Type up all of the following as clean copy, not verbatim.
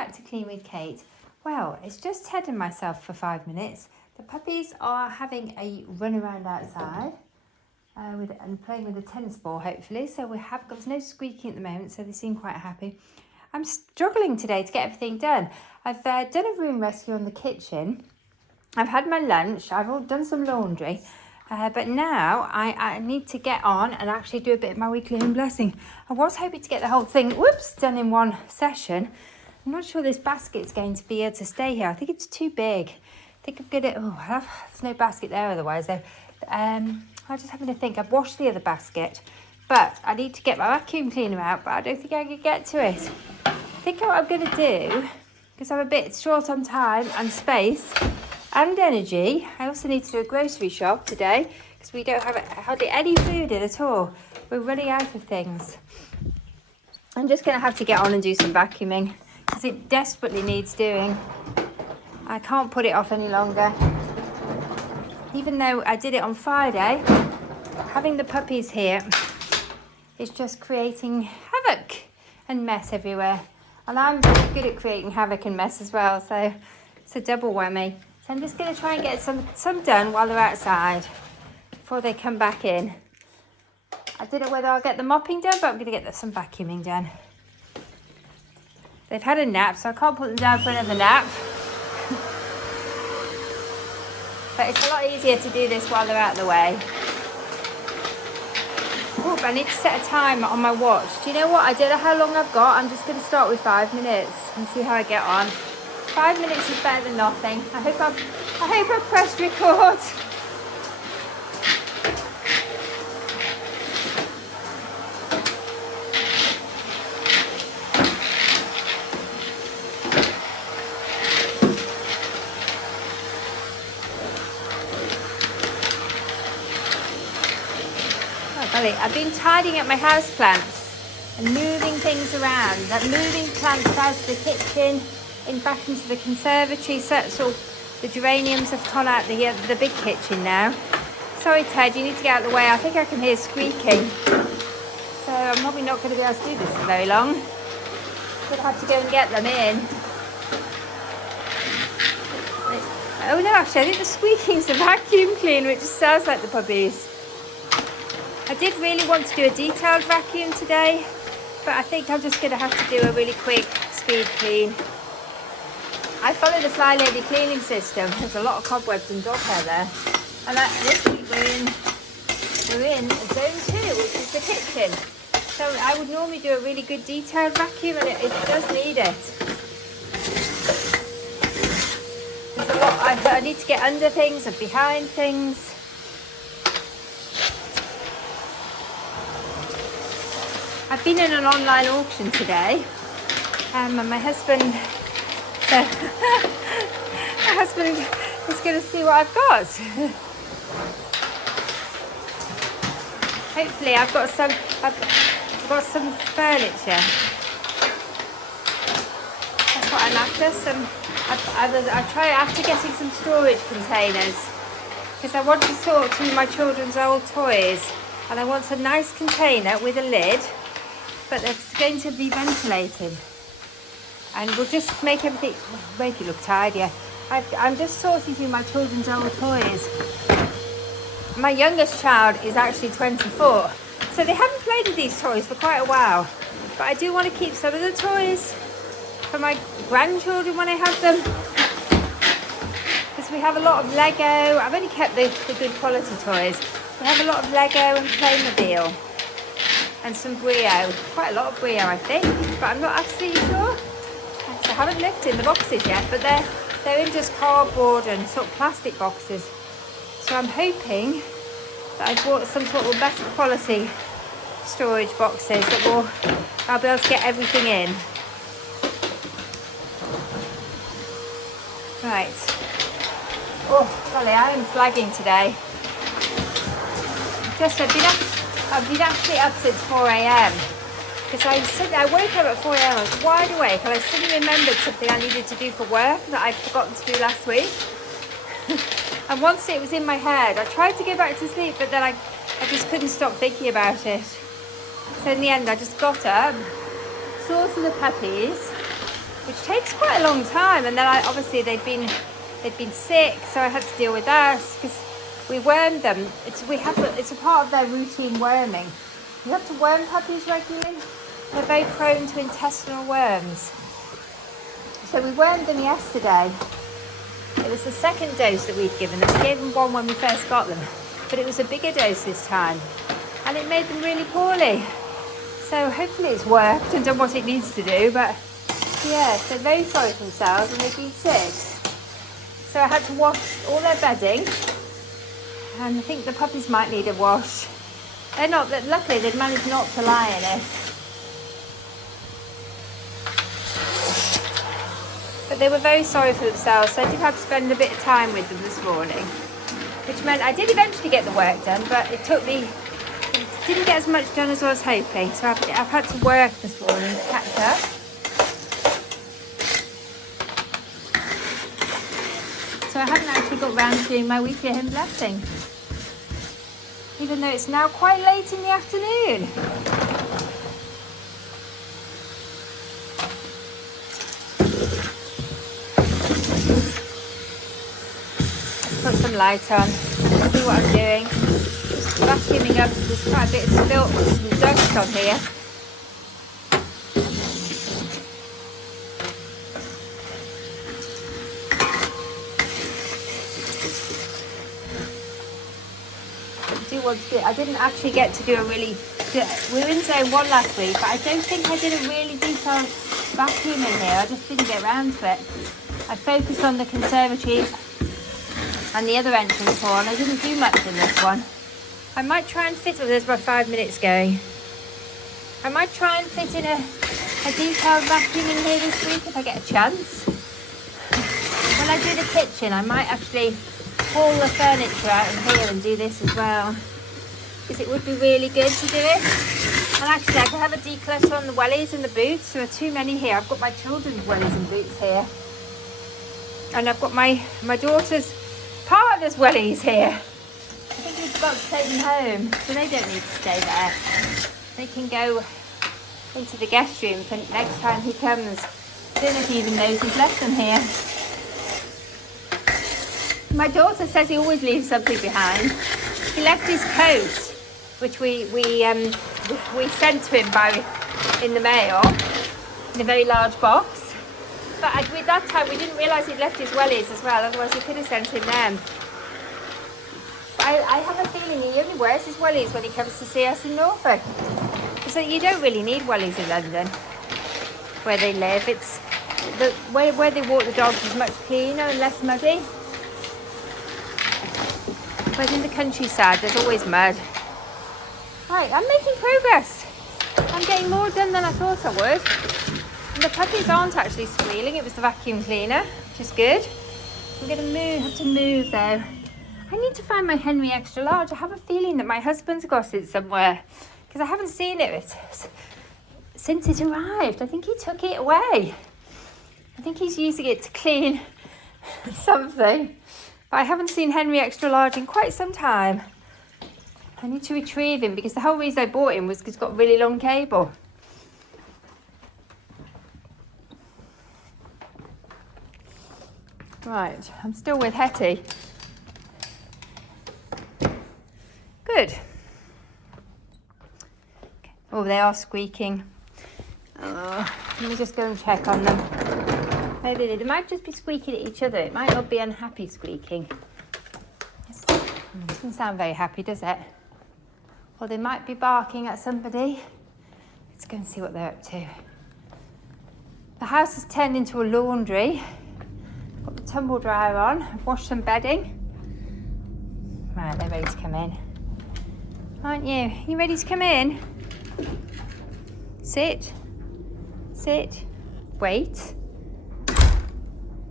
back to Clean with Kate. Well, it's just Ted and myself for 5 minutes. The puppies are having a run around outside and playing with a tennis ball, hopefully. So there's no squeaking at the moment, so they seem quite happy. I'm struggling today to get everything done. I've done a room rescue on the kitchen. I've had my lunch. I've done some laundry. But now I need to get on and actually do a bit of my weekly home blessing. I was hoping to get the whole thing, done in one session. I'm not sure this basket's going to be able to stay here. I think it's too big. I think I'm going to, there's no basket there otherwise though. I'm just having to think. I've washed the other basket, but I need to get my vacuum cleaner out, but I don't think I can get to it. I think what I'm going to do, because I'm a bit short on time and space and energy, I also need to do a grocery shop today because we don't have hardly any food in at all. We're running out of things. I'm just going to have to get on and do some vacuuming because it desperately needs doing. I can't put it off any longer. Even though I did it on Friday, having the puppies here is just creating havoc and mess everywhere. And I'm very good at creating havoc and mess as well, so it's a double whammy. So I'm just going to try and get some done while they're outside before they come back in. I don't know whether I'll get the mopping done, but I'm going to get some vacuuming done. They've had a nap, so I can't put them down for another nap. But it's a lot easier to do this while they're out of the way. Oh, I need to set a time on my watch. Do you know what? I don't know how long I've got. I'm just going to start with 5 minutes and see how I get on. 5 minutes is better than nothing. I hope I've pressed record. I've been tidying up my houseplants and moving things around, moving plants out of the kitchen, back into the conservatory. So the geraniums have gone out the big kitchen now. Sorry, Ted, you need to get out of the way. I think I can hear squeaking. So I'm probably not going to be able to do this for very long. I'm going to have to go and get them in. Oh no, actually, I think the squeaking's the vacuum cleaner, which just sounds like the puppies. I did really want to do a detailed vacuum today, but I think I'm just going to have to do a really quick speed clean. I follow the Flylady cleaning system. There's a lot of cobwebs and dog hair there. And this week we're in zone 2, which is the kitchen. So I would normally do a really good detailed vacuum, and it does need it. There's a lot. I need to get under things and behind things. I've been in an online auction today, and my husband is going to see what I've got. Hopefully, I've got some furniture. That's what I'm after. After getting some storage containers, because I want to sort through my children's old toys, and I want a nice container with a lid. But it's going to be ventilated, and we'll just make it look tidier. I'm just sorting through my children's old toys. My youngest child is actually 24, so they haven't played with these toys for quite a while. But I do want to keep some of the toys for my grandchildren when I have them, because we have a lot of Lego. I've only kept the good quality toys. We have a lot of Lego and Playmobil. And some Brio, quite a lot of Brio I think, but I'm not absolutely sure. I haven't looked in the boxes yet, but they're in just cardboard and sort of plastic boxes. So I'm hoping that I bought some sort of better quality storage boxes that I'll be able to get everything in. Right. Oh, golly, I am flagging today. I've been actually up since 4 a.m. because I woke up at 4 a.m. I was wide awake, and I suddenly remembered something I needed to do for work that I'd forgotten to do last week. And once it was in my head, I tried to go back to sleep, but then I just couldn't stop thinking about it. So in the end, I just got up, saw to the puppies, which takes quite a long time. And then obviously they'd been sick, so I had to deal with that because we wormed them. It's a part of their routine worming. You have to worm puppies regularly. They're very prone to intestinal worms. So we wormed them yesterday. It was the second dose that we'd given them. We gave them one when we first got them, but it was a bigger dose this time, and it made them really poorly. So hopefully it's worked and done what it needs to do, but yeah, they're very sorry for themselves and they've been sick. So I had to wash all their bedding, and I think the puppies might need a wash. Luckily they'd managed not to lie in it. But they were very sorry for themselves, so I did have to spend a bit of time with them this morning, which meant I did eventually get the work done, but it didn't get as much done as I was hoping. So I've had to work this morning to catch up. So I haven't actually got round to doing my weekly hymn blessing, even though it's now quite late in the afternoon. Put some light on, see what I'm doing. Just vacuuming up, there's quite a bit of spilt, some dust on here. I didn't actually get to do we were in zone 1 last week, but I don't think I did a really detailed vacuum in here. I just didn't get around to it. I focused on the conservatory and the other entrance hall, and I didn't do much in this one. I might try and fit, there's about 5 minutes going. I might try and fit in a detailed vacuum in here this week if I get a chance. When I do the kitchen, I might actually haul the furniture out in here and do this as well, because it would be really good to do it. And actually I could have a declutter on the wellies and the boots. There are too many here. I've got my children's wellies and boots here, and I've got my daughter's partner's wellies here. I think we've got to take them home, so they don't need to stay there. They can go into the guest room for next time he comes. I don't know if he even knows he's left them here. My daughter says he always leaves something behind. He left his coat, which we sent to him in the mail, in a very large box. But at that time we didn't realise he'd left his wellies as well, otherwise we could have sent him them. But I have a feeling he only wears his wellies when he comes to see us in Norfolk. So you don't really need wellies in London, where they live. It's where they walk the dogs is much cleaner and less muddy. But in the countryside, there's always mud. Right, I'm making progress. I'm getting more done than I thought I would. And the puppies aren't actually squealing. It was the vacuum cleaner, which is good. I'm going to have to move though. I need to find my Henry extra large. I have a feeling that my husband's got it somewhere, because I haven't seen it since it arrived. I think he took it away. I think he's using it to clean something. But I haven't seen Henry extra large in quite some time. I need to retrieve him, because the whole reason I bought him was because he's got a really long cable. Right, I'm still with Hetty. Good. Oh, they are squeaking. Let me just go and check on them. Maybe they might just be squeaking at each other. It might not be unhappy squeaking. It doesn't sound very happy, does it? Or they might be barking at somebody. Let's go and see what they're up to. The house has turned into a laundry. I've got the tumble dryer on. I've washed some bedding. Right, they're ready to come in. Aren't you? You ready to come in? Sit. Sit. Wait.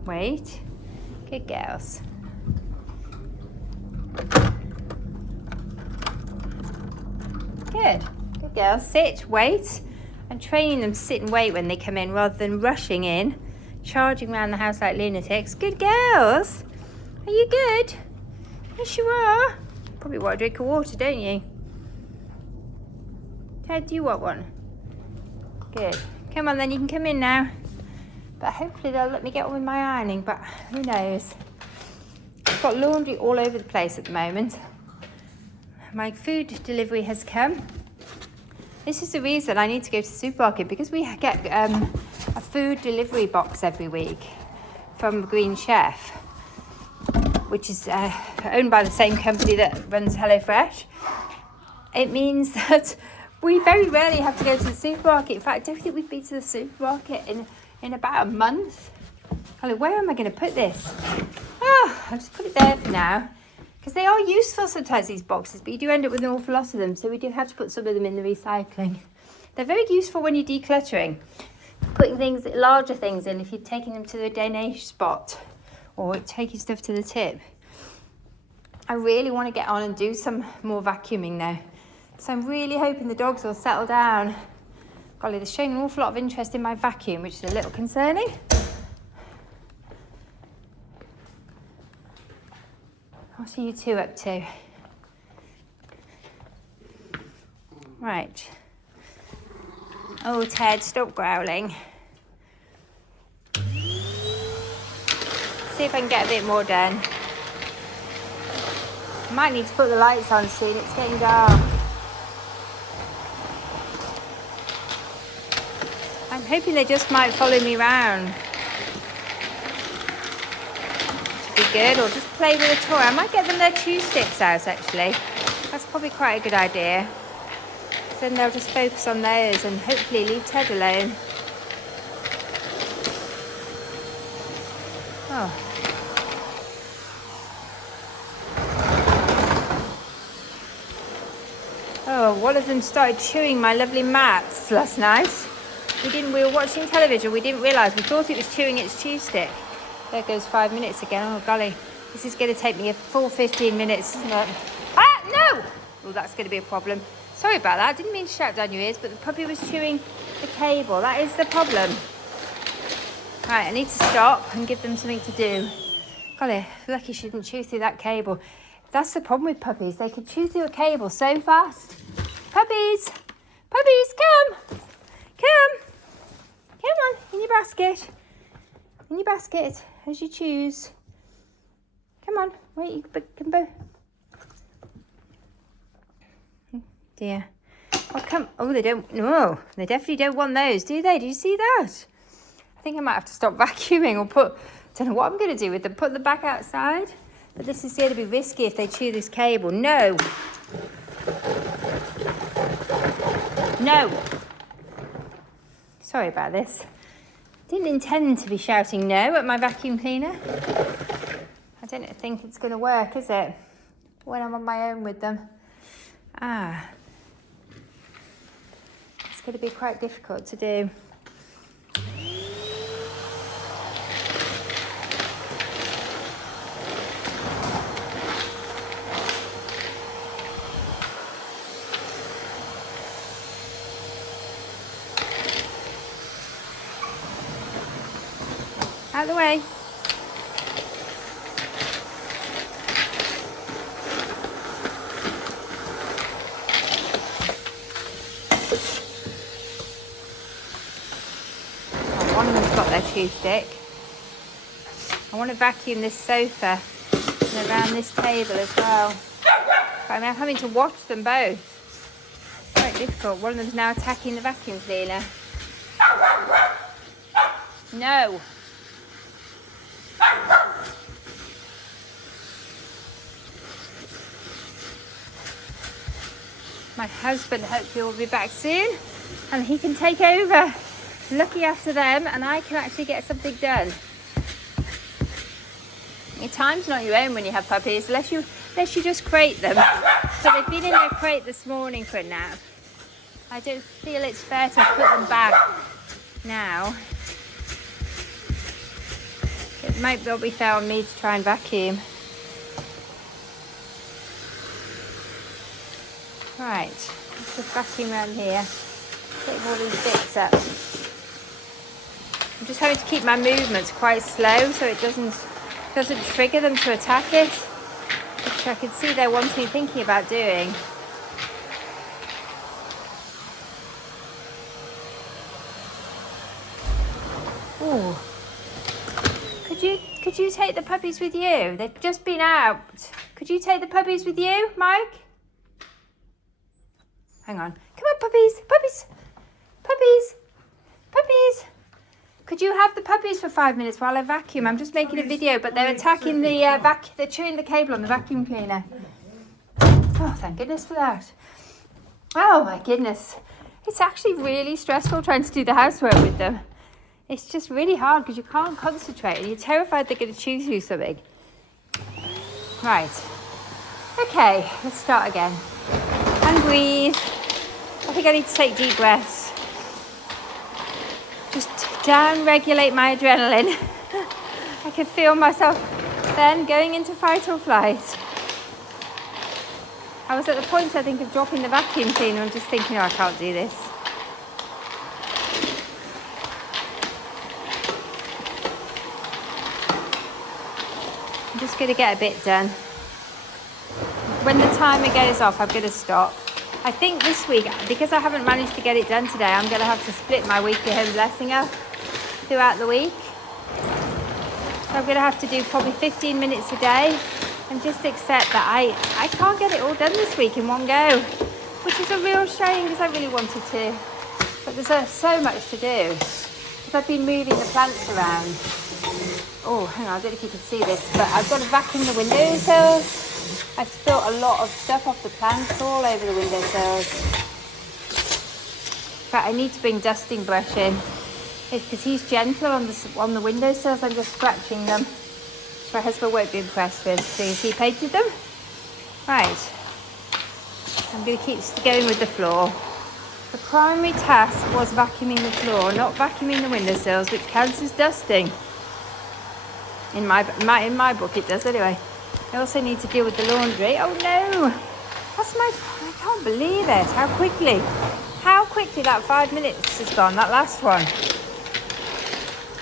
Wait. Good girls. Good. Good girls. Sit, wait. I'm training them to sit and wait when they come in rather than rushing in, charging around the house like lunatics. Good girls. Are you good? Yes, you are. Probably want a drink of water, don't you? Ted, do you want one? Good. Come on then, you can come in now. But hopefully they'll let me get on with my ironing, but who knows. I've got laundry all over the place at the moment. My food delivery has come. This is the reason I need to go to the supermarket, because we get a food delivery box every week from Green Chef, which is owned by the same company that runs HelloFresh. It means that we very rarely have to go to the supermarket. In fact, I don't think we've been to the supermarket in about a month. Where am I going to put this? I'll just put it there for now, because they are useful sometimes, these boxes, but you do end up with an awful lot of them, so we do have to put some of them in the recycling. They're very useful when you're decluttering, putting things, larger things in, if you're taking them to the donation spot or taking stuff to the tip. I really want to get on and do some more vacuuming now, so I'm really hoping the dogs will settle down. Golly, they're showing an awful lot of interest in my vacuum, which is a little concerning. What are you two up to? Right. Oh, Ted, stop growling. See if I can get a bit more done. I might need to put the lights on soon, it's getting dark. I'm hoping they just might follow me around. Be good, or just play with a toy. I might get them their chew sticks out, actually. That's probably quite a good idea. Then they'll just focus on those and hopefully leave Ted alone. Oh, one of them started chewing my lovely mats last night. We were watching television, we didn't realise, we thought it was chewing its chew stick. There goes 5 minutes again. Oh, golly. This is going to take me a full 15 minutes, isn't it? Ah, no! Oh, that's going to be a problem. Sorry about that. I didn't mean to shout down your ears, but the puppy was chewing the cable. That is the problem. Right, I need to stop and give them something to do. Golly, lucky she didn't chew through that cable. That's the problem with puppies. They can chew through a cable so fast. Puppies! Puppies, come! Come! Come on, in your basket. In your basket, as you choose. Come on, wait, you can both. Dear. Oh, come. Oh, they don't. No, they definitely don't want those, do they? Do you see that? I think I might have to stop vacuuming or don't know what I'm going to do with them. Put them back outside. But this is going to be risky if they chew this cable. No. No. Sorry about this. Didn't intend to be shouting no at my vacuum cleaner. I don't think it's going to work, is it? When I'm on my own with them. It's going to be quite difficult to do. Out of the way. Oh, one of them's got their chew stick. I want to vacuum this sofa and around this table as well. But I'm having to watch them both. Quite difficult. One of them's now attacking the vacuum cleaner. No. My husband hopefully will be back soon and he can take over looking after them and I can actually get something done. Your time's not your own when you have puppies unless you just crate them. So they've been in their crate this morning for a nap. I don't feel it's fair to put them back now. It might well be fair on me to try and vacuum. Right, let's just vacuum around here. Take all these bits up. I'm just having to keep my movements quite slow so it doesn't trigger them to attack it, which I can see they're thinking about doing. Ooh. Could you take the puppies with you? They've just been out. Could you take the puppies with you, Mike? Hang on. Come on, puppies. Puppies. Puppies. Puppies. Could you have the puppies for 5 minutes while I vacuum? I'm just making a video, but they're attacking the they're chewing the cable on the vacuum cleaner. Oh, thank goodness for that. Oh my goodness. It's actually really stressful trying to do the housework with them. It's just really hard because you can't concentrate and you're terrified they're going to chew through something. Right. Okay, let's start again. And breathe. I think I need to take deep breaths. Just down-regulate my adrenaline. I can feel myself then going into fight or flight. I was at the point, I think, of dropping the vacuum cleaner and just thinking, oh, I can't do this. I'm just going to get a bit done. When the timer goes off, I'm going to stop. I think this week, because I haven't managed to get it done today, I'm going to have to split my weekly home blessing up throughout the week. So I'm going to have to do probably 15 minutes a day and just accept that I can't get it all done this week in one go, which is a real shame because I really wanted to. But there's so much to do because I've been moving the plants around. Oh, hang on, I don't know if you can see this, but I've got to vacuum the windowsills. I've spilt a lot of stuff off the plants all over the windowsills. In fact, I need to bring dusting brush in because he's gentle on the windowsills. I'm just scratching them. My husband won't be impressed with. See, he painted them. Right. I'm going to keep going with the floor. The primary task was vacuuming the floor, not vacuuming the windowsills, which counts as dusting. In my book, it does anyway. I also need to deal with the laundry. Oh no! I can't believe it. How quickly that 5 minutes has gone, that last one.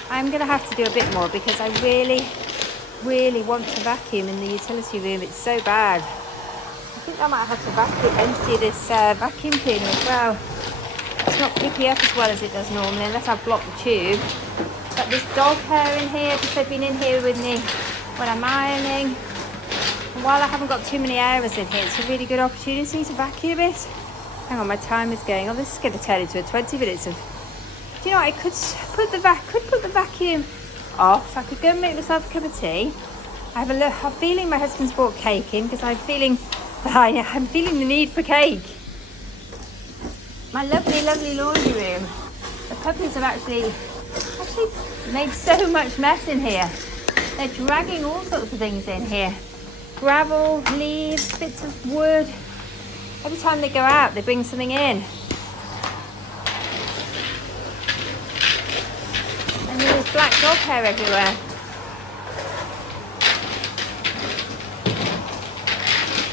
I'm going to have to do a bit more because I really want to vacuum in the utility room. It's so bad. I think I might have to empty this vacuum cleaner as well. It's not picking up as well as it does normally unless I block the tube. But there's dog hair in here because they've been in here with me when I'm ironing. And while I haven't got too many areas in here, it's a really good opportunity to vacuum it. Hang on, my timer's going. Oh, this is going to turn into a 20 minutes of... Do you know what? I could put the vacuum off. I could go and make myself a cup of tea. I'm feeling my husband's brought cake in because I'm feeling the need for cake. My lovely laundry room. The puppies have actually made so much mess in here. They're dragging all sorts of things in here. Gravel, leaves, bits of wood. Every time they go out, they bring something in. And there's black dog hair everywhere.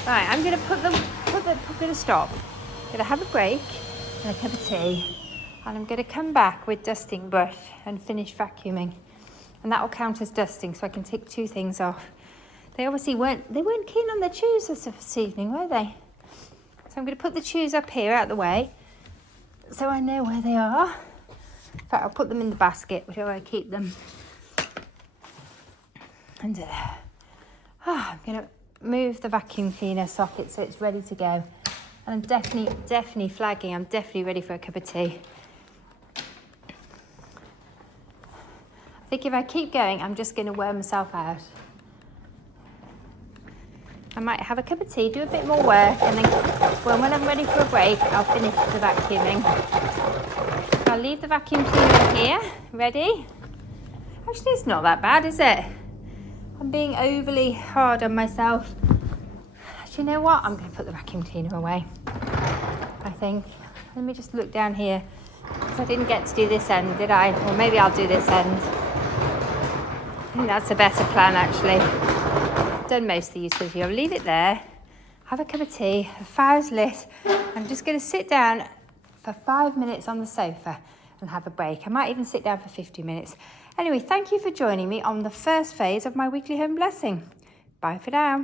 Right, I'm going to stop. I'm going to have a break and a cup of tea. And I'm going to come back with dusting brush and finish vacuuming. And that will count as dusting, so I can take 2 things off. They obviously weren't keen on their chews this evening, were they? So I'm going to put the chews up here out of the way so I know where they are. In fact, I'll put them in the basket, where I keep them. And I'm going to move the vacuum cleaner socket so it's ready to go. And I'm definitely flagging. I'm definitely ready for a cup of tea. I think if I keep going, I'm just going to wear myself out. I might have a cup of tea, do a bit more work, and then when I'm ready for a break, I'll finish the vacuuming. So I'll leave the vacuum cleaner here, ready. Actually, it's not that bad, is it? I'm being overly hard on myself. Actually, you know what? I'm going to put the vacuum cleaner away, I think. Let me just look down here, because I didn't get to do this end, did I? Or maybe I'll do this end. I think that's a better plan, actually. I've done most of the utility. I'll leave it there, have a cup of tea, the fire's lit. I'm just going to sit down for 5 minutes on the sofa and have a break. I might even sit down for 50 minutes. Anyway, thank you for joining me on the first phase of my weekly home blessing. Bye for now.